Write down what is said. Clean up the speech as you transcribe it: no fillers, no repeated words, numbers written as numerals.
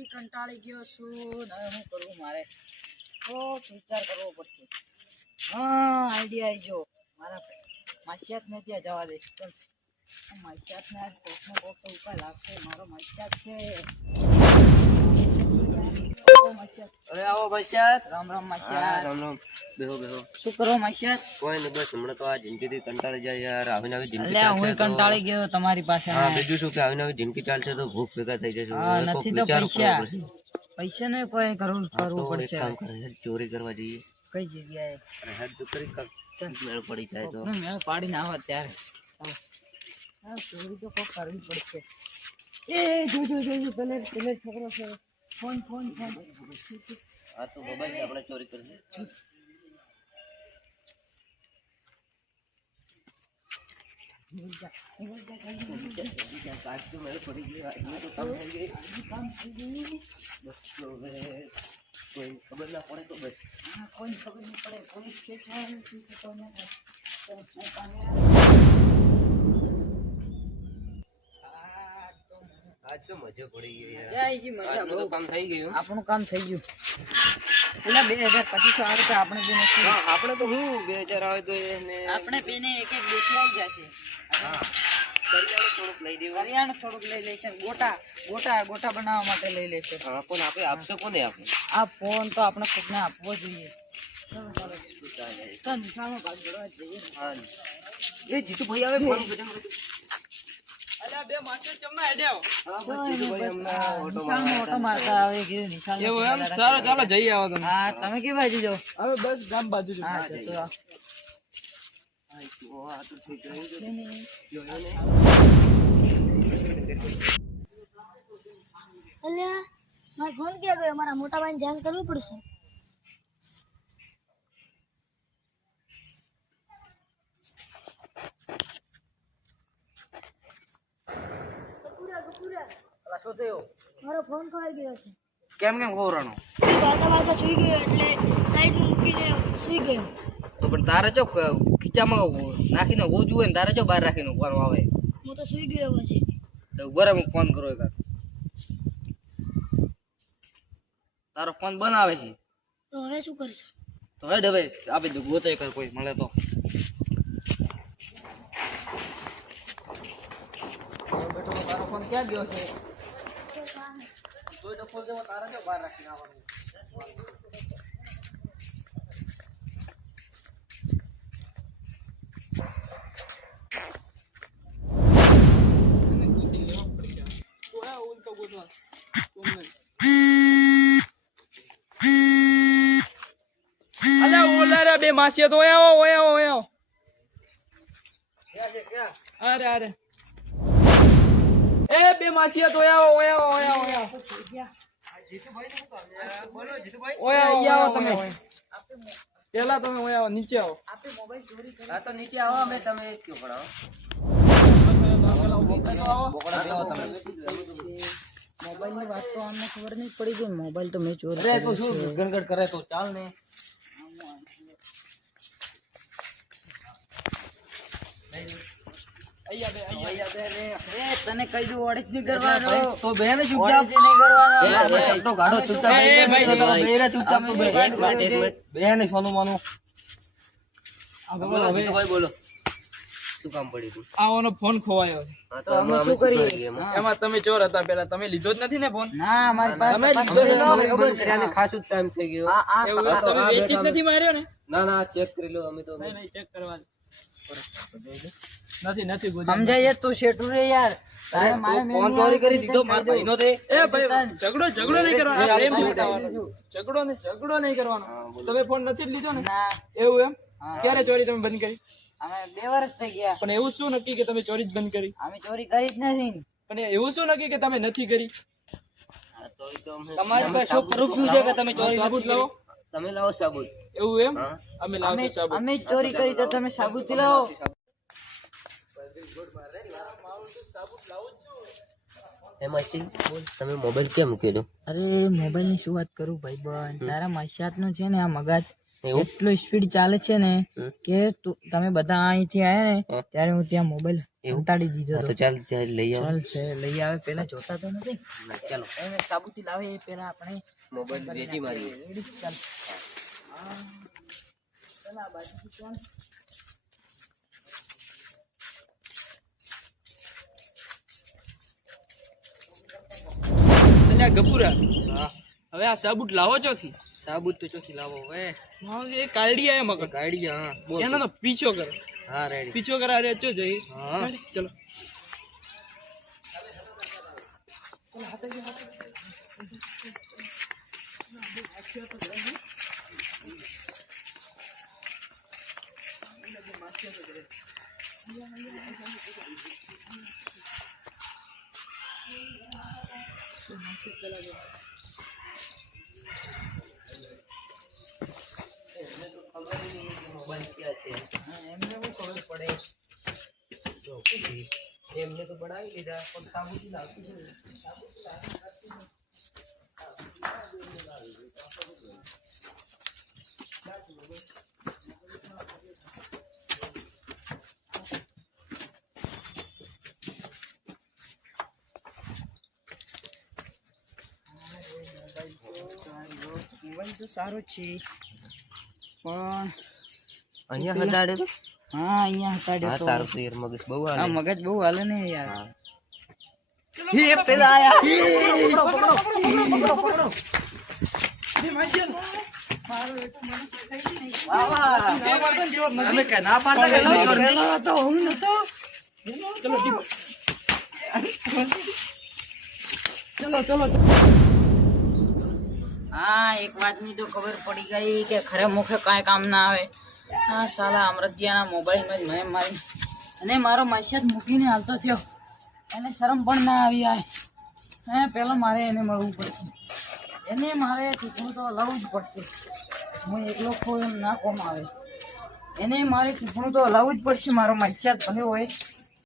જિંદગી કંટાળી ગયો છું ને શું કરવું મારે તો વિચાર કરવો પડશે હા આઈડિયા આવી ગયો મારા માસિયાતને ત્યાં જવા દે ચાલ માસિયાતને આજ કોકનો કોક તો ઉપાય લાગશે મારો માસિયાત છે અરે આવો માસિયાત રામ રામ માસિયાત રામ રામ બેહો બેહો શું કરો માસિયાત કોઈ નહીં બસ હમણાં તો આ જિંદગીથી કંટાળી જાય યાર આવીને આવી જિંદગી એટલે હું ચાલશે કંટાળી ગયો તમારી પાસે હા બીજું શું કે આવીને આવી જિંદગી ચાલશે તો ભૂખ ભેગા થઈ જશે હા હવે કોક નથી તો વિચાર કરવો પૈસા પડશે. પૈસા ને કોઈ કરવું તો પડશે એક કામ કરે હેડ ચોરી કરવા જઈએ કઈ જગ્યાએ અરે હેડ તો કરી કાંક મેળ પડી જાય તો કોકનો મેળ પાડીને આવો ત્યારે હા ચોરી તો કોક કરવી પડશે એ જોજો પેલે છોકરો છે ફોન હા તો મોબાઈલ આપણે ચોરી કરીએ કોઈ ખબર ના પડે તો બસ કોઈ ખબર નહીં પડે પોલીસ સ્ટેશન આજ તો મજા પડી ગઈ યાર જયજી મજા આજનું તો કામ થઈ ગયું આપણું કામ થઈ ગયું પેલા 2500 આવે તો આપણે બે નથી હા આપણે તો હું 2000 આવે તો એને આપણે બેને એક બેસવાઈ જશે હા કરિયાણું થોડુંક લઈ દેવું કરિયાણું થોડુંક લઈ લેશે ગોટા બનાવવા માટે લઈ લેશે હા પણ આપણે આપશો કોને આપે આ ફોન તો આપણે કોકને આપવો જોઈએ તો નિશાળમાં ભાગ જોડવા જઈએ હા એ જીતુભાઈ આવે ફોન અલ્યા બે માસ્ટર ચમના હેડ્યા હા બસ જીતુભાઈ હમણાં ઓટો ઓટો મારતા આવે કે નિશાળ એવું એમ સારું ચાલો જઈએ આવો તમે હા તમે કે બાજુ જો હવે બસ ગામ બાજુ જ. હા જતો આ તો ઠીક રહ્યું છે જોયો ને અલ્યા મારો ફોન ક્યાં ગયો મારા મોટા ભાઈને જાણ કરવી પડશે અલા શું થયું મારો ફોન ખોવાઈ ગયો છે કેમ ખોરવાનો વાતા સુઈ ગયો એટલે સાઈડમાં મૂકીને સુઈ ગયો તો પણ તારે જો ખીચામાં નાખીને ગોજવું હોય ને તારે જો બહાર રાખીને ઉભવાનું આવે હું તો સુઈ ગયો પછી તો બરાબર ફોન કરો એક તારો ફોન બનાવે છે તો હવે શું કરશે તો હેડ હવે આપી દઉં ગોતે કર કોઈ મળે તો બેટો તારો ફોન ક્યાં ગયો છે તોય ડફોલ જેવો તારે જો બહાર રાખીને આવવાનું અલ્યા ઓલા રે બે માસિયા તો ઓયા આવો અરે એ બે માસિયા તો ઓયા તમે પેલા તમે ઓયા આવો નીચે આવો હા તો નીચે આવો અમે તમે ક્યો પડાવો મોબાઈલ ની વાત તો અમને ખબર નહીં પડી ગઈ મોબાઈલ તો મેં ચોરી અરે તું શું ગણગણ કરે તો ચાલ ને તને કહી દઉં ઓડિટ નહીં કરવાનો તો બેન ચૂપચાપ ઓડિટ નહીં કરવાનો તો ગાડો ચૂપચાપ ચૂપચાપ તો બેન સોનું માનું બોલો જીતુભાઈ બોલો શું કામ પડ્યું તું આવાનો ફોન ખોવાયો છે હા તો અમે શું કરીએ એમાં તમે ચોર હતા પેલા તમે લીધો જ નથી ને ફોન ના અમારી પાસે તમે તપાસ લીધો કરી લો. નથી. ખબર કર્યાને ખાસું ટાઈમ થઈ ગયો એવું હા, તો તમે આ વેચી જ બેઠા નથી માર્યો ને ના ચેક કરી લો અમે તો નહીં ચેક કરવા નથી ગોજી સમજાય તું શેઠું રે યાર તારે મારે મેં ફોન નહીં ચોરી કરી આવતી દીધો મારા ભાઈનો તે એ ભાઈ ઝઘડો નહીં કરવાનો એ પ્રેમથી આપણે ઉઠાવવાનો. ઝઘડો નહીં કરવાનો તમે ફોન નથી જ લીધો ને ના એવું એમ હા. ક્યારે ચોરી તમે બંધ કરી અમે 2 વર્ષ થઈ ગયા પણ એવું શું નક્કી કે તમે ચોરી જ બંધ કરી અમે ચોરી કરી જ નથી અને એવું શું નક્કી કે તમે નથી કરી હા, તો ઈ તો અમે તમારી પાસે શું proof શું છે કે તમે ચોરી સાબુત નથી લાવો તમે લાવો સાબુત એવું એમ હા. અમે અમે લાવશું સાબુત અમે જ ચોરી કરી તો તમે સાબુત લાવો એમાંથી તમે મોબાઈલ કેમ મૂકી દો અરે મોબાઈલ ની શું વાત કરું ભાઈ બન તારા માસિયાત નું છે ને આ મગજ એવું? એટલું સ્પીડ ચાલે છે ને કે તમે બધા અહીંથી આયા ને ત્યારે હું ત્યાં મોબાઈલ સંતાડી દીધો હા હતો. તો ચાલ ચાલ લઈ આવો. ચાલ છે લઈ આવે પેલા જોતા તો નથી. ચાલો હવે સાબુથી લાવે એ પેલા આપણે મોબાઈલ વેચી મારીએ. રેડી ચાલ. હા ચાલ આ બાજુથી ચાલ. અલ્યા ગપુરા હવે આ સાબુત લાવો ચોથી સાબુત તો ચોથી લાવો હવે એ કાઢી આયા મગર કાઢી હા બોલ એનો તો પીછો કરો હા રેડી પીછો કરા રે ચો જઈ હા ચલો એમને શું ખબર પડે એમને તો બનાવી લીધા પણ સાબુતી લાવતી છે મોબાઈલ તો સારો છે પણ અહીંયા હટાડે તો હા અહીંયા હટાડ્યો હા તો તારું તો યાર મગજ બહુ આ હાલે. મગજ બહુ હાલે ને યાર. એ પેલા આયા તમે કે ના પાડતા કે તો હું નતો. હા એક વાતની તો ખબર પડી ગઈ કે ખરે મુખે કાંઈ કામ ના આવે. હા સાલા અમરદિયાના મોબાઈલમાં જ મેં મારી અને મારો માસિયાત મૂકીને હાલતો થયો. એને શરમ પણ ના આવી આય. હે પહેલાં મારે એને મળવું પડશે. એને મારે ટીપણું તો હલાવવું જ પડશે. હું એકલો ખો એમ ના કોમ આવે. એને મારે ટીપણું તો હલાવવું જ પડશે. મારો માસિયાત ભલે હોય